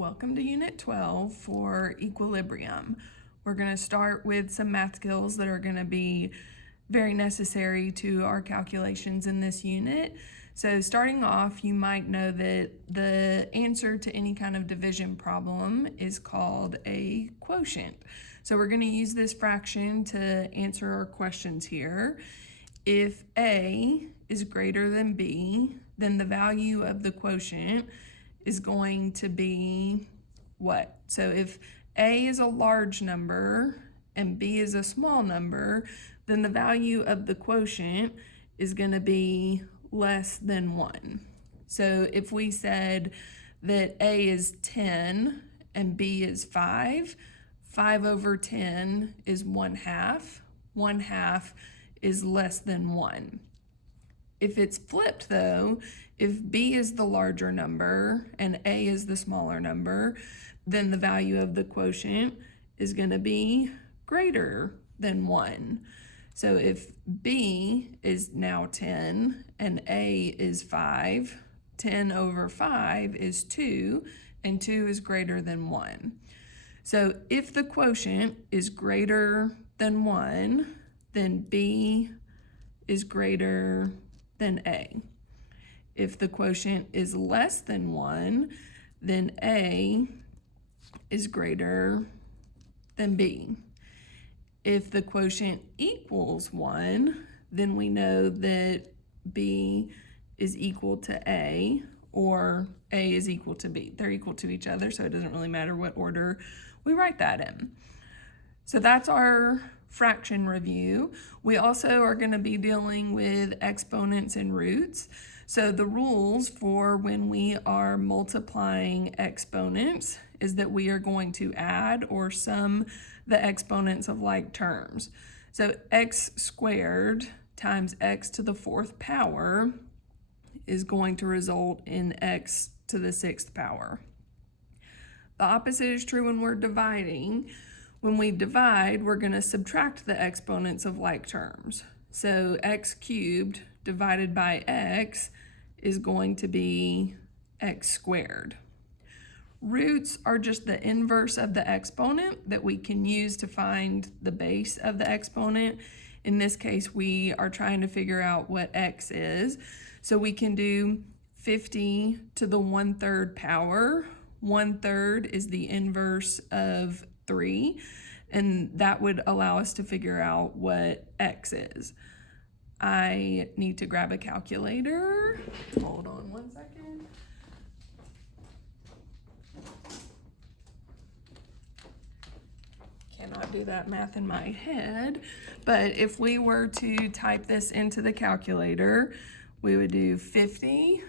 Welcome to Unit 12 for equilibrium. We're going to start with some math skills that are going to be very necessary to our calculations in this unit. So starting off, you might know that the answer to any kind of division problem is called a quotient. So we're going to use this fraction to answer our questions here. If A is greater than B, then the value of the quotient is going to be what? So if A is a large number and B is a small number, then the value of the quotient is going to be less than 1. So if we said that A is 10 and B is 5, 5 over 10 is 1/2. 1/2 is less than 1. If it's flipped though, if B is the larger number and A is the smaller number, then the value of the quotient is going to be greater than 1. So if B is now 10 and A is 5, 10 over 5 is 2, and 2 is greater than 1. So if the quotient is greater than 1, then B is greater than A. If the quotient is less than 1, then A is greater than B. If the quotient equals 1, then we know that B is equal to A, or A is equal to B. They're equal to each other, so it doesn't really matter what order we write that in. So that's our fraction review. We also are going to be dealing with exponents and roots. So the rules for when we are multiplying exponents is that we are going to add or sum the exponents of like terms. So x squared times x to the 4th power is going to result in x to the 6th power. The opposite is true when we're dividing. When we divide, we're going to subtract the exponents of like terms. So x cubed divided by x is going to be x squared. Roots are just the inverse of the exponent that we can use to find the base of the exponent. In this case, we are trying to figure out what x is. So we can do 50 to the 1/3 power. 1/3 is the inverse of 3, and that would allow us to figure out what x is. I need to grab a calculator. Hold on one second. Cannot do that math in my head, but if we were to type this into the calculator, we would do 50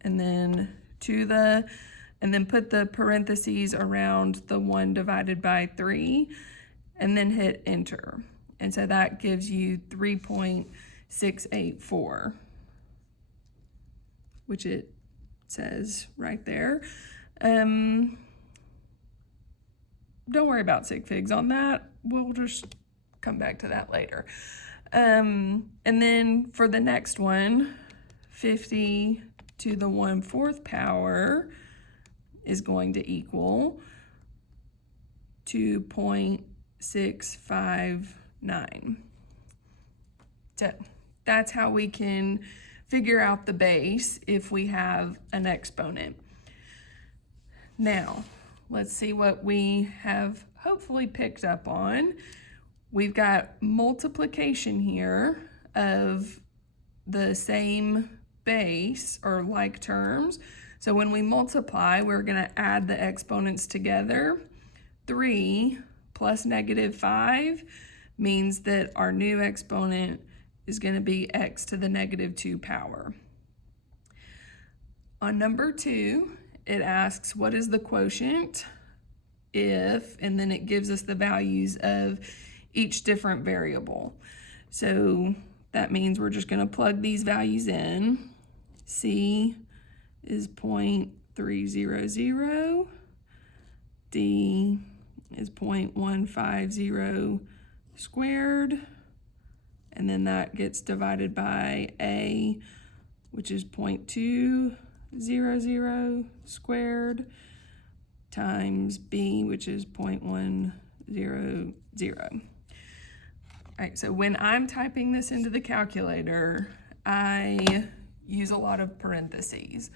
and then and then put the parentheses around the 1 divided by 3 and then hit enter. And so that gives you 3.684, which it says right there. Don't worry about sig figs on that. We'll just come back to that later. And then for the next one, 50 to the 1/4 power is going to equal 2.659. So that's how we can figure out the base if we have an exponent. Now, let's see what we have hopefully picked up on. We've got multiplication here of the same base or like terms. So when we multiply, we're going to add the exponents together. 3 plus -5 means that our new exponent is going to be x to the -2 power. On number 2, it asks what is the quotient if, and then it gives us the values of each different variable. So that means we're just going to plug these values in. C is 0.300, D is 0.150 squared, and then that gets divided by A, which is 0.200 squared, times b, which is 0.100. All right, so when I'm typing this into the calculator, I use a lot of parentheses.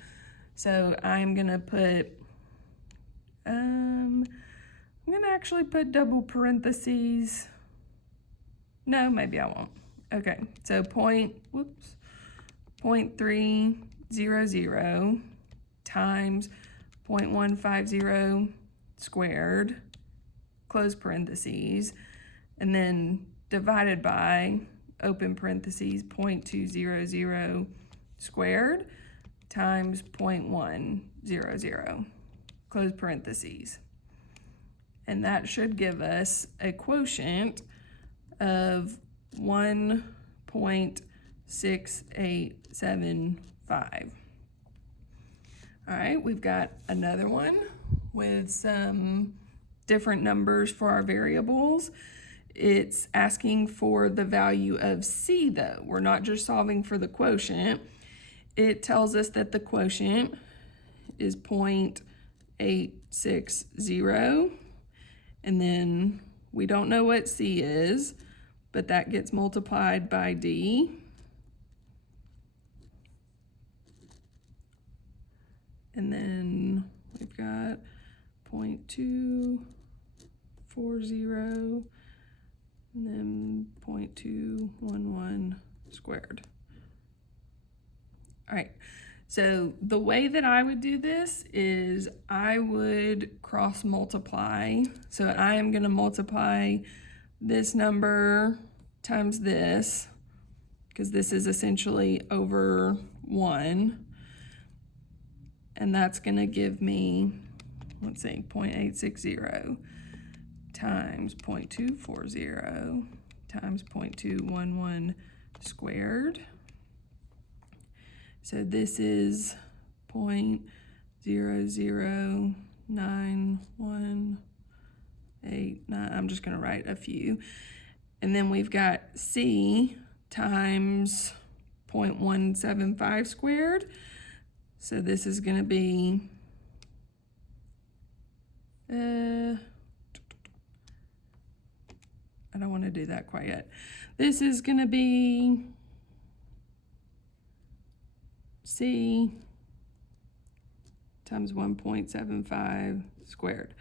So I'm gonna put, I'm gonna actually put double parentheses. No, maybe I won't. Okay, so 0.300 times 0.150 squared, close parentheses, and then divided by, open parentheses, 0.200 squared times 0.100, close parentheses. And that should give us a quotient of 1.6875. All right, we've got another one with some different numbers for our variables. It's asking for the value of c, though. We're not just solving for the quotient. It tells us that the quotient is 0.860, and then we don't know what c is, but that gets multiplied by d. And then we've got 0.240, and then 0.211 squared. All right, so the way that I would do this is I would cross multiply. So I am gonna multiply this number times this, because this is essentially over 1. And that's gonna give me, let's see, 0.860 times 0.240 times 0.211 squared. So this is 0.009189. I'm just gonna write a few. And then we've got c times 0.175 squared. So this is gonna be, I don't wanna do that quite yet. This is gonna be c times 1.75 squared.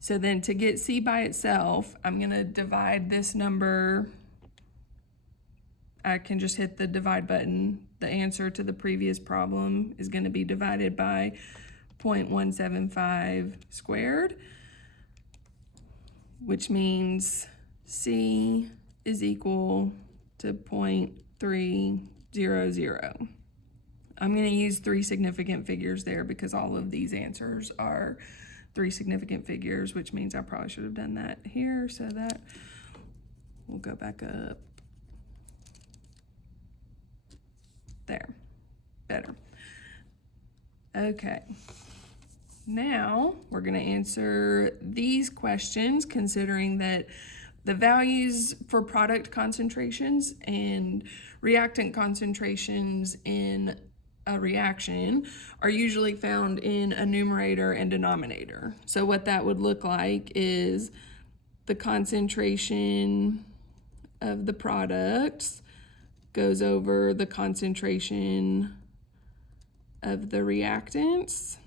So then to get c by itself, I'm gonna divide this number. I can just hit the divide button. The answer to the previous problem is gonna be divided by 0.175 squared, which means c is equal to 0.300. I'm gonna use 3 significant figures there because all of these answers are 3 significant figures, which means I probably should have done that here, so that we'll go back up. There, better. Okay, now we're gonna answer these questions considering that the values for product concentrations and reactant concentrations in a reaction are usually found in a numerator and denominator. So what that would look like is the concentration of the products goes over the concentration of the reactants.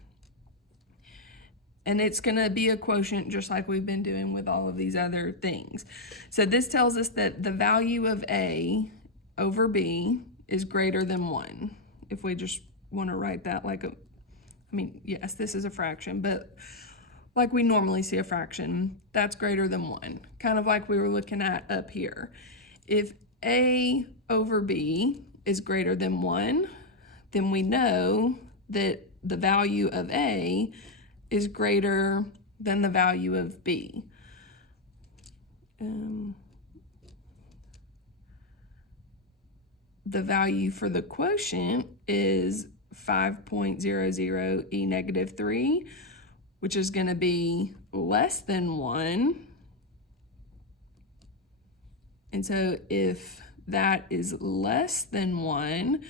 And it's gonna be a quotient just like we've been doing with all of these other things. So this tells us that the value of A over B is greater than 1. If we just wanna write that like yes, this is a fraction, but like we normally see a fraction, that's greater than 1. Kind of like we were looking at up here. If A over B is greater than 1, then we know that the value of A is greater than the value of B. The value for the quotient is 5.00 e negative 3, which is going to be less than 1. And so if that is less than 1,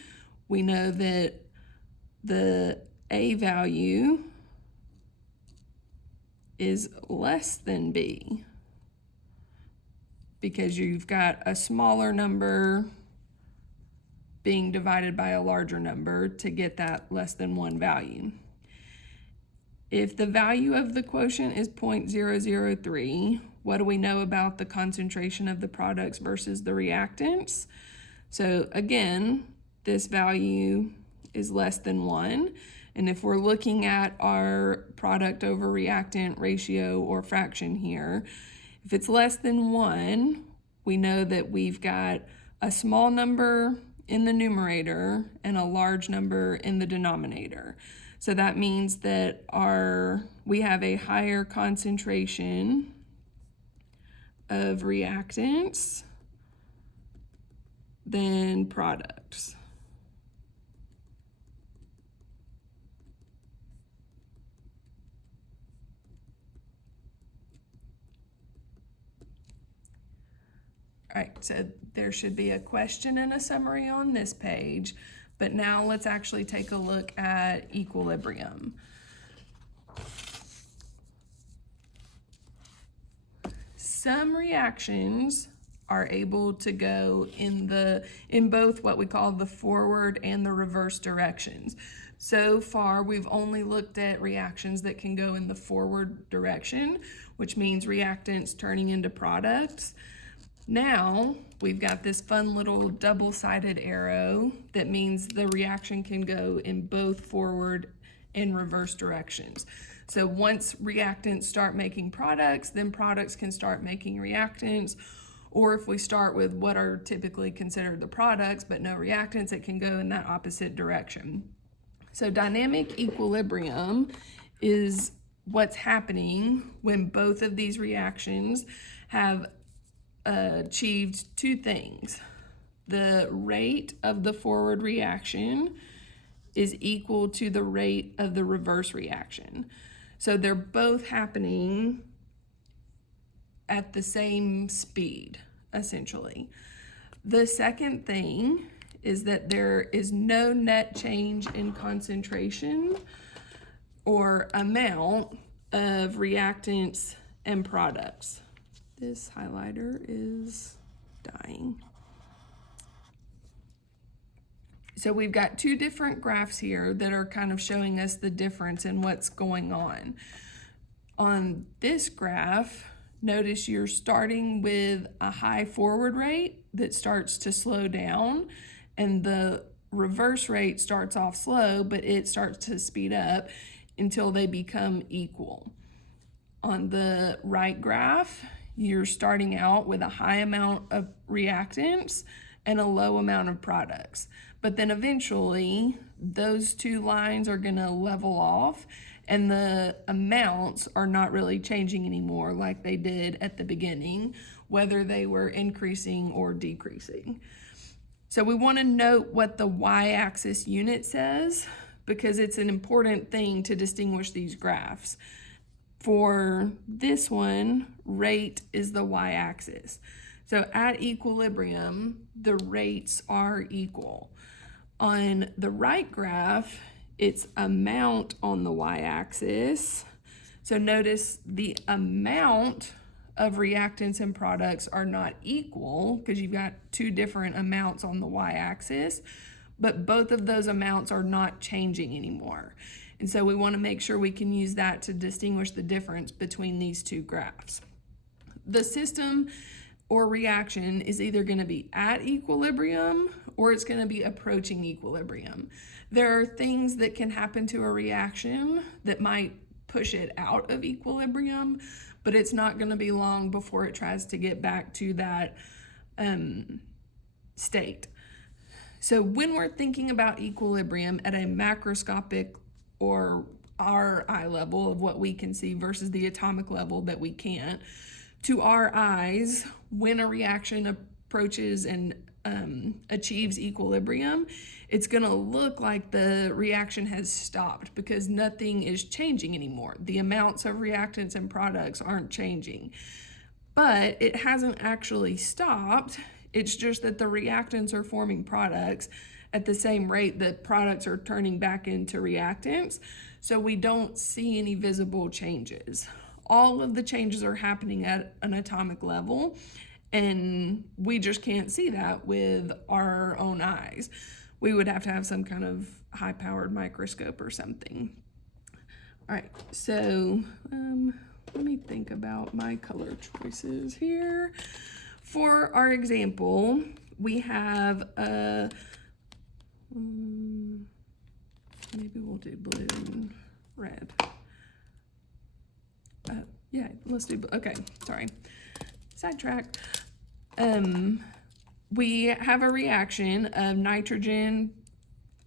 we know that the A value is less than B, because you've got a smaller number being divided by a larger number to get that less than 1 value. If the value of the quotient is 0.003, what do we know about the concentration of the products versus the reactants? So again, this value is less than 1. And if we're looking at our product over reactant ratio or fraction here, if it's less than 1, we know that we've got a small number in the numerator and a large number in the denominator. So that means that we have a higher concentration of reactants than products. All right, so there should be a question and a summary on this page, but now let's actually take a look at equilibrium. Some reactions are able to go in both what we call the forward and the reverse directions. So far, we've only looked at reactions that can go in the forward direction, which means reactants turning into products. Now, we've got this fun little double-sided arrow that means the reaction can go in both forward and reverse directions. So once reactants start making products, then products can start making reactants. Or if we start with what are typically considered the products but no reactants, it can go in that opposite direction. So dynamic equilibrium is what's happening when both of these reactions have achieved two things. The rate of the forward reaction is equal to the rate of the reverse reaction. So they're both happening at the same speed, essentially. The second thing is that there is no net change in concentration or amount of reactants and products. This highlighter is dying. So we've got two different graphs here that are kind of showing us the difference in what's going on. On this graph, notice you're starting with a high forward rate that starts to slow down, and the reverse rate starts off slow, but it starts to speed up until they become equal. On the right graph, you're starting out with a high amount of reactants and a low amount of products. But then eventually, those two lines are going to level off, and the amounts are not really changing anymore like they did at the beginning, whether they were increasing or decreasing. So we want to note what the y-axis unit says, because it's an important thing to distinguish these graphs. For this one, rate is the y-axis. So at equilibrium, the rates are equal. On the right graph, it's amount on the y-axis. So notice the amount of reactants and products are not equal because you've got two different amounts on the y-axis, but both of those amounts are not changing anymore. And so we want to make sure we can use that to distinguish the difference between these two graphs. The system or reaction is either going to be at equilibrium or it's going to be approaching equilibrium. There are things that can happen to a reaction that might push it out of equilibrium, but it's not going to be long before it tries to get back to that state. So when we're thinking about equilibrium at a macroscopic or our eye level of what we can see versus the atomic level that we can't, to our eyes, when a reaction approaches and achieves equilibrium, it's going to look like the reaction has stopped because nothing is changing anymore. The amounts of reactants and products aren't changing. But it hasn't actually stopped. It's just that the reactants are forming products at the same rate that products are turning back into reactants. So we don't see any visible changes. all of the changes are happening at an atomic level, and we just can't see that with our own eyes. We would have to have some kind of high-powered microscope or something. All right, so let me think about my color choices here. For our example, we have a, maybe we'll do blue and red. Yeah, let's do, okay, sorry, sidetrack. We have a reaction of nitrogen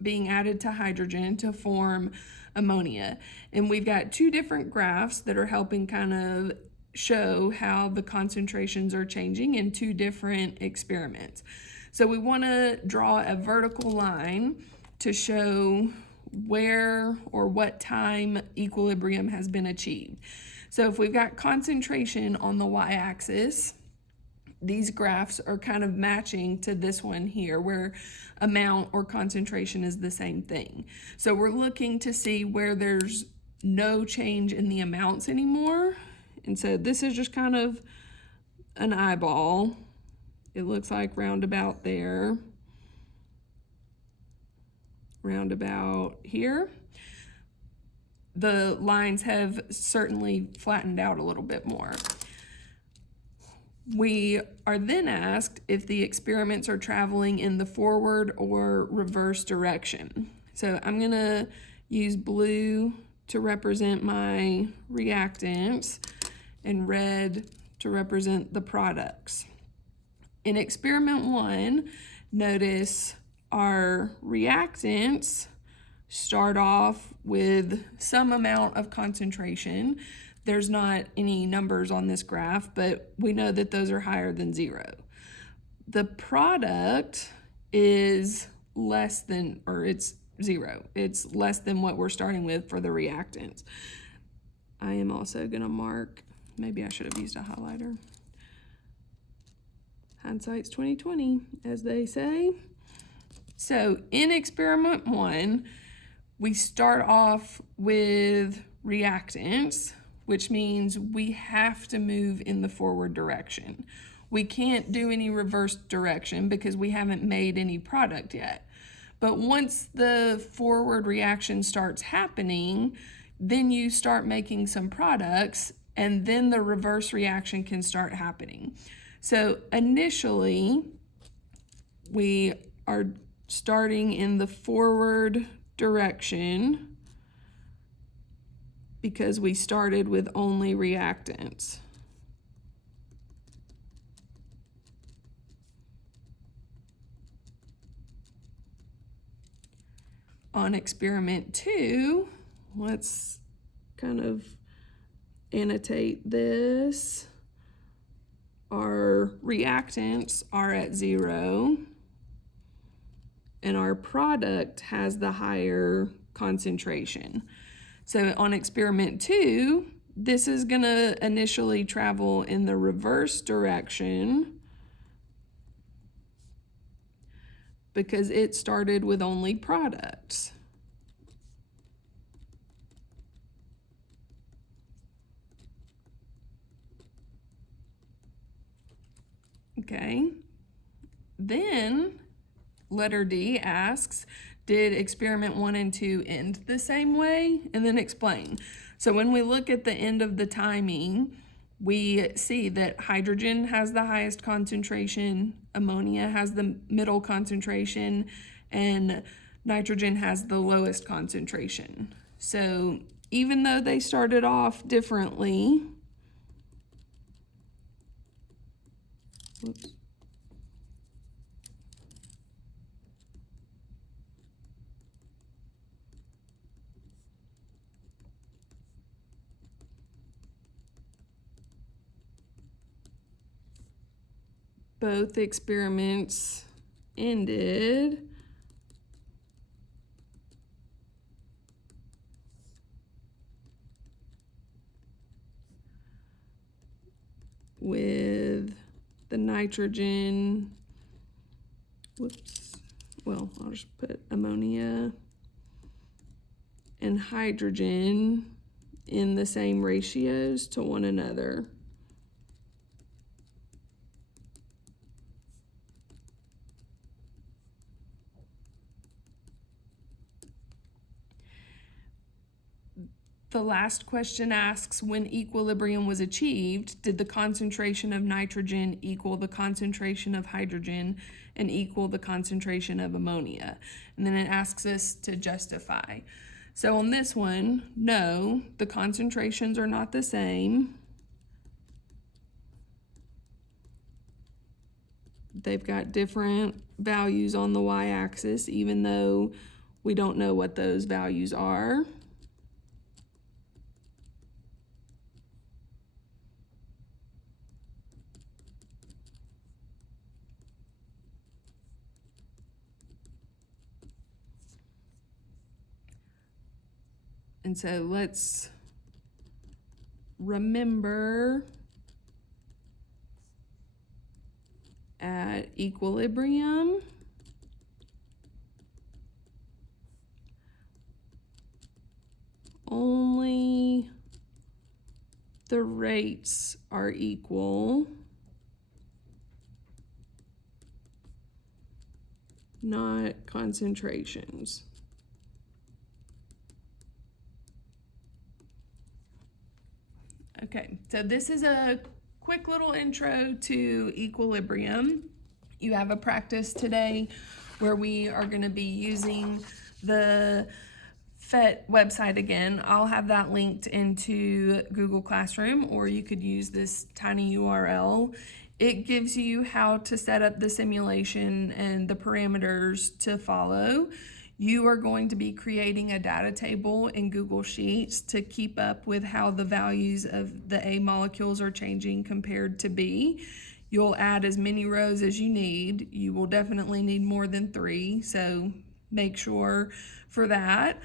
being added to hydrogen to form ammonia. And we've got two different graphs that are helping kind of show how the concentrations are changing in two different experiments. So we want to draw a vertical line to show where or what time equilibrium has been achieved. So if we've got concentration on the y-axis, these graphs are kind of matching to this one here where amount or concentration is the same thing. So we're looking to see where there's no change in the amounts anymore. And so this is just kind of an eyeball. It looks like roundabout there, roundabout here. The lines have certainly flattened out a little bit more. We are then asked if the experiments are traveling in the forward or reverse direction. So I'm going to use blue to represent my reactants and red to represent the products. In experiment 1, notice our reactants start off with some amount of concentration. There's not any numbers on this graph, but we know that those are higher than 0. The product is less than, or it's 0. It's less than what we're starting with for the reactants. I am also going to mark, maybe I should have used a highlighter. Hindsight's 20/20, as they say. So in experiment 1, we start off with reactants, which means we have to move in the forward direction. We can't do any reverse direction because we haven't made any product yet. But once the forward reaction starts happening, then you start making some products, and then the reverse reaction can start happening. So initially, we are starting in the forward direction because we started with only reactants. On experiment 2, let's kind of annotate this. Our reactants are at 0, and our product has the higher concentration. So on experiment 2, this is going to initially travel in the reverse direction because it started with only products. Okay, then letter D asks, did experiment 1 and 2 end the same way? And then explain. So when we look at the end of the timing, we see that hydrogen has the highest concentration, ammonia has the middle concentration, and nitrogen has the lowest concentration. So even though they started off differently, oops. Both experiments ended with the nitrogen, well, I'll just put ammonia and hydrogen in the same ratios to one another. The last question asks, when equilibrium was achieved, did the concentration of nitrogen equal the concentration of hydrogen and equal the concentration of ammonia? And then it asks us to justify. So on this one, no, the concentrations are not the same. They've got different values on the y-axis, even though we don't know what those values are. And so let's remember at equilibrium, only the rates are equal, not concentrations. Okay, so this is a quick little intro to equilibrium. You have a practice today where we are going to be using the PhET website again. I'll have that linked into Google Classroom, or you could use this tiny URL. It gives you how to set up the simulation and the parameters to follow. You are going to be creating a data table in Google Sheets to keep up with how the values of the A molecules are changing compared to B. You'll add as many rows as you need. You will definitely need more than 3, so make sure for that.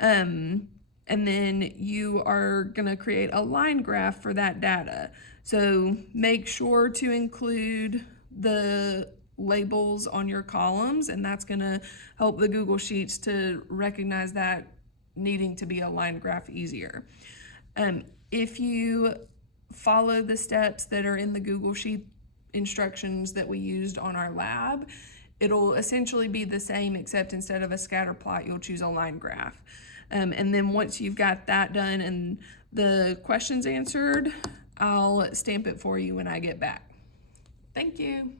And then you are going to create a line graph for that data. So make sure to include the labels on your columns, and that's going to help the Google Sheets to recognize that needing to be a line graph easier. If you follow the steps that are in the Google Sheet instructions that we used on our lab, it'll essentially be the same, except instead of a scatter plot, you'll choose a line graph. And then once you've got that done and the questions answered, I'll stamp it for you when I get back. Thank you.